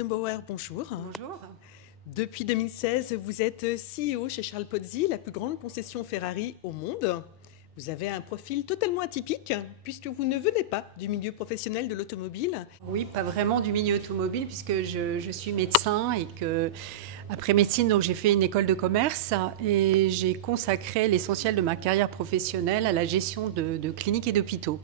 Neubauer, bonjour. Bonjour. Depuis 2016, vous êtes CEO chez Charles Pozzi, la plus grande concession Ferrari au monde. Vous avez un profil totalement atypique puisque vous ne venez pas du milieu professionnel de l'automobile. Oui, pas vraiment du milieu automobile puisque je suis médecin et que après médecine, donc j'ai fait une école de commerce et j'ai consacré l'essentiel de ma carrière professionnelle à la gestion de cliniques et d'hôpitaux.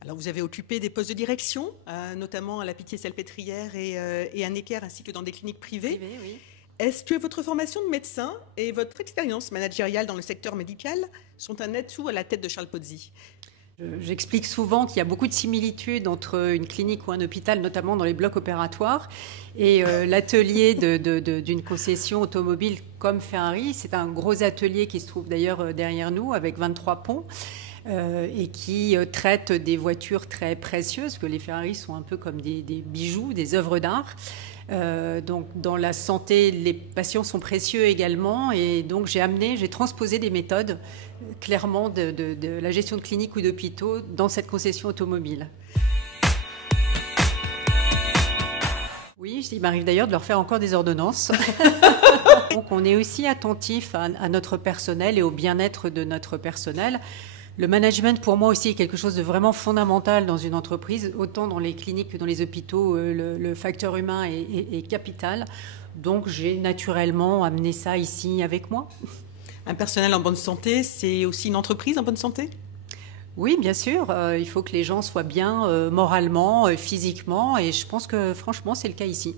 Alors vous avez occupé des postes de direction, notamment à la Pitié-Salpêtrière et à Necker, ainsi que dans des cliniques privées. Oui. Est-ce que votre formation de médecin et votre expérience managériale dans le secteur médical sont un atout à la tête de Charles Pozzi ? J'explique souvent qu'il y a beaucoup de similitudes entre une clinique ou un hôpital, notamment dans les blocs opératoires, et l'atelier d'une concession automobile comme Ferrari. C'est un gros atelier qui se trouve d'ailleurs derrière nous, avec 23 ponts, et qui traite des voitures très précieuses, parce que les Ferrari sont un peu comme des bijoux, des œuvres d'art. Donc dans la santé, les patients sont précieux également, et donc j'ai transposé des méthodes clairement de la gestion de cliniques ou d'hôpitaux dans cette concession automobile. Oui, il m'arrive d'ailleurs de leur faire encore des ordonnances. Donc on est aussi attentif à notre personnel et au bien-être de notre personnel. Le management, pour moi aussi, est quelque chose de vraiment fondamental dans une entreprise. Autant dans les cliniques que dans les hôpitaux, le facteur humain est capital. Donc, j'ai naturellement amené ça ici avec moi. Un personnel en bonne santé, c'est aussi une entreprise en bonne santé ? Oui, bien sûr. Il faut que les gens soient bien moralement, physiquement. Et je pense que, franchement, c'est le cas ici.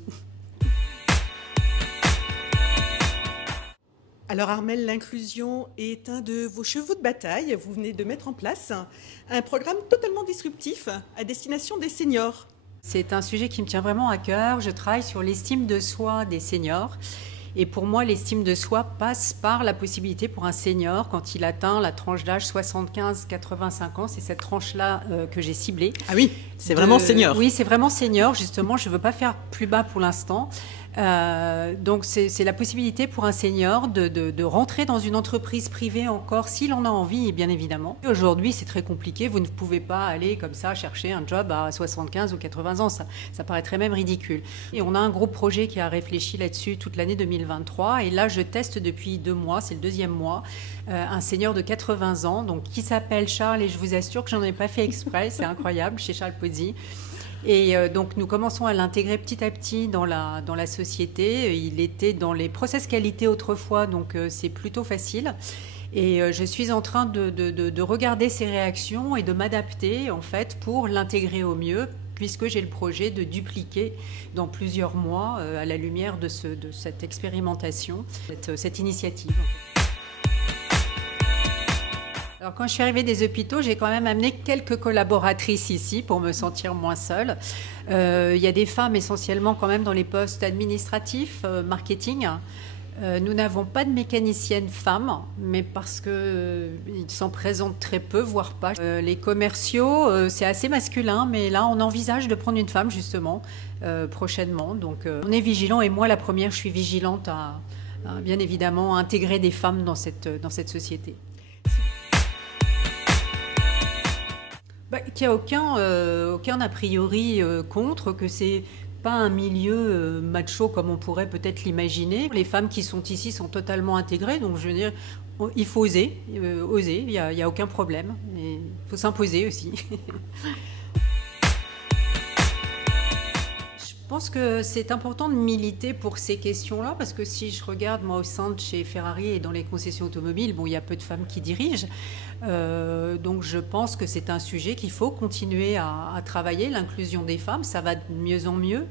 Alors Armelle, l'inclusion est un de vos chevaux de bataille. Vous venez de mettre en place un programme totalement disruptif à destination des seniors. C'est un sujet qui me tient vraiment à cœur. Je travaille sur l'estime de soi des seniors. Et pour moi, l'estime de soi passe par la possibilité pour un senior, quand il atteint la tranche d'âge 75-85 ans, c'est cette tranche-là que j'ai ciblée. Ah oui, c'est vraiment senior. Oui, c'est vraiment senior. Justement, je ne veux pas faire plus bas pour l'instant. Donc, c'est la possibilité pour un senior de rentrer dans une entreprise privée encore, s'il en a envie, bien évidemment. Aujourd'hui, c'est très compliqué. Vous ne pouvez pas aller comme ça chercher un job à 75 ou 80 ans. Ça paraîtrait même ridicule. Et on a un gros projet qui a réfléchi là-dessus toute l'année 2023. Et là, je teste depuis 2 mois, c'est le 2e mois, un senior de 80 ans, donc qui s'appelle Charles. Et je vous assure que j'en ai pas fait exprès. C'est incroyable, chez Charles Pozzi. Et donc, nous commençons à l'intégrer petit à petit dans la société. Il était dans les process qualité autrefois, donc c'est plutôt facile. Et je suis en train de regarder ses réactions et de m'adapter, en fait, pour l'intégrer au mieux, puisque j'ai le projet de dupliquer dans plusieurs mois à la lumière de cette expérimentation, cette initiative. Alors, quand je suis arrivée des hôpitaux, j'ai quand même amené quelques collaboratrices ici pour me sentir moins seule. Il y a des femmes essentiellement quand même dans les postes administratifs, marketing. Nous n'avons pas de mécaniciennes femmes, mais parce qu'ils s'en présentent très peu, voire pas. Les commerciaux, c'est assez masculin, mais là, on envisage de prendre une femme, justement, prochainement. Donc, on est vigilant, et moi, la première, je suis vigilante à bien évidemment, intégrer des femmes dans cette société. Qu'il n'y a aucun a priori contre, que c'est pas un milieu macho comme on pourrait peut-être l'imaginer. Les femmes qui sont ici sont totalement intégrées, donc je veux dire, il faut oser, il n'y a aucun problème. Il faut s'imposer aussi. Je pense que c'est important de militer pour ces questions-là, parce que si je regarde, moi, au sein de chez Ferrari et dans les concessions automobiles, bon, il y a peu de femmes qui dirigent. Donc je pense que c'est un sujet qu'il faut continuer à travailler. L'inclusion des femmes, ça va de mieux en mieux.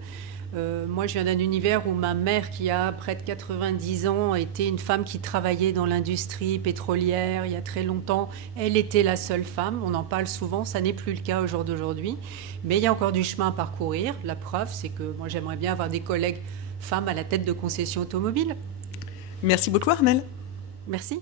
Moi, je viens d'un univers où ma mère, qui a près de 90 ans, était une femme qui travaillait dans l'industrie pétrolière il y a très longtemps. Elle était la seule femme. On en parle souvent, ça n'est plus le cas au jour d'aujourd'hui. Mais il y a encore du chemin à parcourir. La preuve, c'est que moi, j'aimerais bien avoir des collègues femmes à la tête de concessions automobiles. Merci beaucoup, Armelle. Merci.